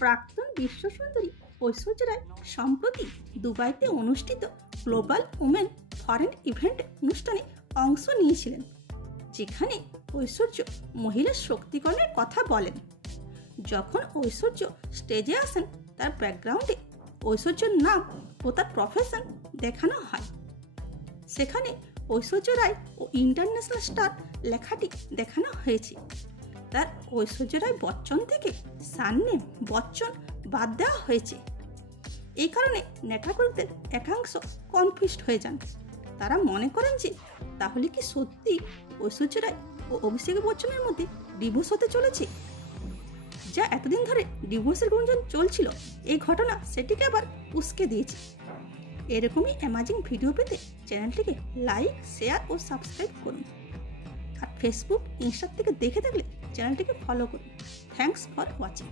প্রাক্তন বিশ্বসুন্দরী ঐশ্বর্য রায় সম্প্রতি দুবাইতে অনুষ্ঠিত গ্লোবাল উমেন ফরেন ইভেন্ট অনুষ্ঠানে অংশ নিয়েছিলেন, যেখানে ঐশ্বর্য মহিলা শক্তিকরণের কথা বলেন। যখন ঐশ্বর্য স্টেজে আসেন, তার ব্যাকগ্রাউন্ডে ঐশ্বর্যর নাম ও তার প্রফেশন দেখানো হয়। সেখানে ঐশ্বর্য রায় ও ইন্টারন্যাশনাল স্টার লেখাটি দেখানো হয়েছে। তার ঐশ্বর্য রায় বচ্চন থেকে সারনেম বচ্চন বাদ দেওয়া হয়েছে। এই কারণে নেটাকর্মীদের একাংশ কনফিউজড হয়ে যান। তারা মনে করেন যে তাহলে কি সত্যি ঐশ্বর্য রায় ও অভিষেক বচ্চনের মধ্যে ডিভোর্স হতে চলেছে? যা এতদিন ধরে ডিভোর্সের গুঞ্জন চলছিল, এই ঘটনা সেটিকে আবার উস্কে দিয়েছে। এরকমই অ্যামাজিং ভিডিও পেতে চ্যানেলটিকে লাইক, শেয়ার ও সাবস্ক্রাইব করুন। আর ফেসবুক, ইনস্টা থেকে দেখে থাকলে চ্যানেলটিকে ফলো করুন। Thanks for watching.